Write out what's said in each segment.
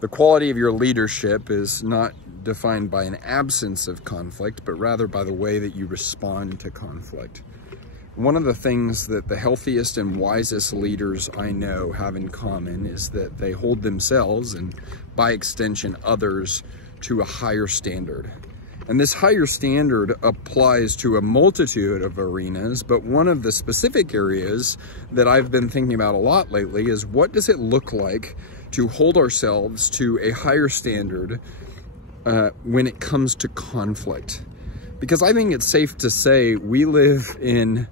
The quality of your leadership is not defined by an absence of conflict, but rather by the way that you respond to conflict. One of the things that the healthiest and wisest leaders I know have in common is that they hold themselves, and by extension others, to a higher standard. And this higher standard applies to a multitude of arenas, but one of the specific areas that I've been thinking about a lot lately is, what does it look like to hold ourselves to a higher standard when it comes to conflict? Because I think it's safe to say we live in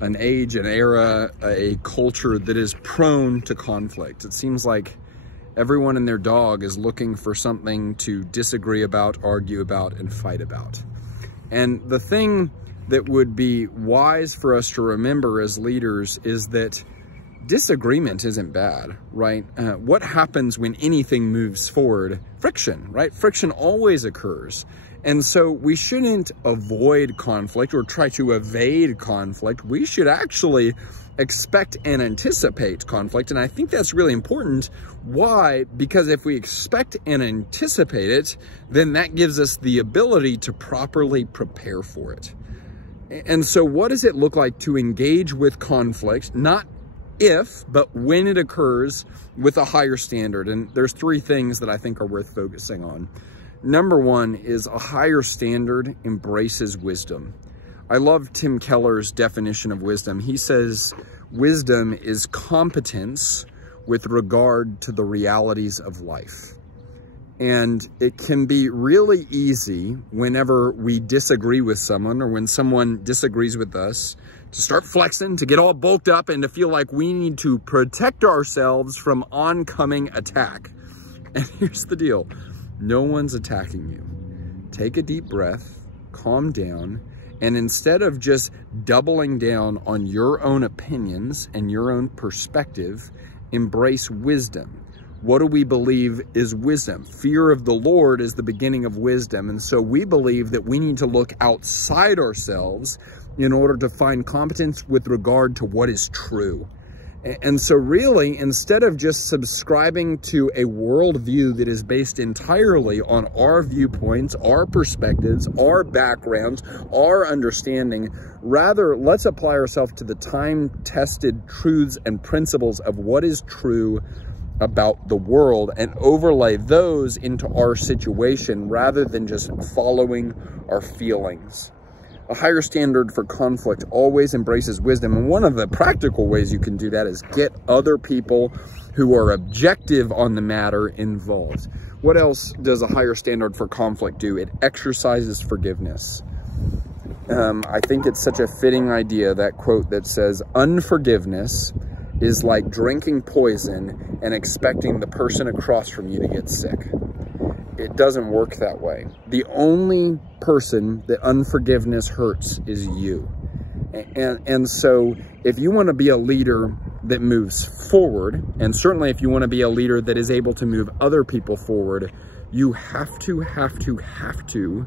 an age, an era, a culture that is prone to conflict. It seems like everyone and their dog is looking for something to disagree about, argue about, and fight about. And the thing that would be wise for us to remember as leaders is that disagreement isn't bad, right? What happens when anything moves forward? Friction, right? Friction always occurs. And so we shouldn't avoid conflict or try to evade conflict. We should actually expect and anticipate conflict. And I think that's really important. Why? Because if we expect and anticipate it, then that gives us the ability to properly prepare for it. And so what does it look like to engage with conflict, not if, but when it occurs, with a higher standard? And there's three things that I think are worth focusing on. Number one is a higher standard embraces wisdom. I love Tim Keller's definition of wisdom. He says, wisdom is competence with regard to the realities of life. And it can be really easy whenever we disagree with someone, or when someone disagrees with us, to start flexing, to get all bulked up, and to feel like we need to protect ourselves from oncoming attack. And here's the deal. No one's attacking you. Take a deep breath, calm down, and instead of just doubling down on your own opinions and your own perspective, embrace wisdom. What do we believe is wisdom? Fear of the Lord is the beginning of wisdom. And so we believe that we need to look outside ourselves in order to find competence with regard to what is true. And so really, instead of just subscribing to a worldview that is based entirely on our viewpoints, our perspectives, our backgrounds, our understanding, rather, let's apply ourselves to the time-tested truths and principles of what is true about the world and overlay those into our situation rather than just following our feelings. A higher standard for conflict always embraces wisdom. And one of the practical ways you can do that is get other people who are objective on the matter involved. What else does a higher standard for conflict do? It exercises forgiveness. I think it's such a fitting idea, that quote that says, unforgiveness is like drinking poison and expecting the person across from you to get sick. It doesn't work that way. The only person that unforgiveness hurts is you. And so if you want to be a leader that moves forward, and certainly if you want to be a leader that is able to move other people forward, you have to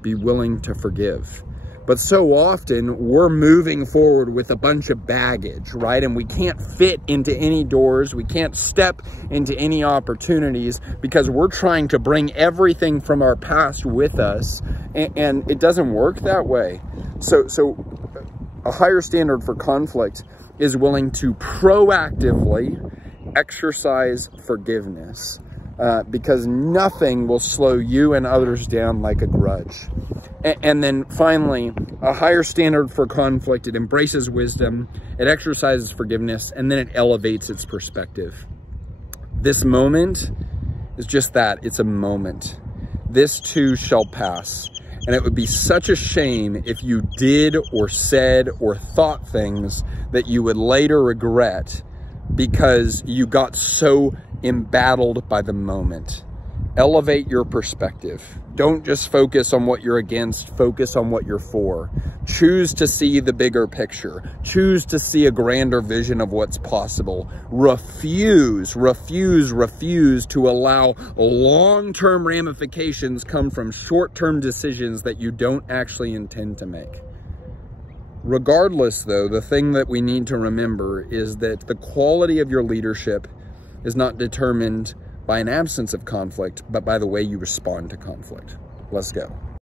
be willing to forgive. But so often we're moving forward with a bunch of baggage, right? And we can't fit into any doors. We can't step into any opportunities because we're trying to bring everything from our past with us. And it doesn't work that way. So a higher standard for conflict is willing to proactively exercise forgiveness because nothing will slow you and others down like a grudge. And then finally, a higher standard for conflict, it embraces wisdom, it exercises forgiveness, and then it elevates its perspective. This moment is just that, it's a moment. This too shall pass. And it would be such a shame if you did or said or thought things that you would later regret because you got so embattled by the moment. Elevate your perspective. Don't just focus on what you're against, focus on what you're for. Choose to see the bigger picture. Choose to see a grander vision of what's possible. Refuse to allow long-term ramifications come from short-term decisions that you don't actually intend to make. Regardless, though, the thing that we need to remember is that the quality of your leadership is not determined by an absence of conflict, but by the way you respond to conflict. Let's go.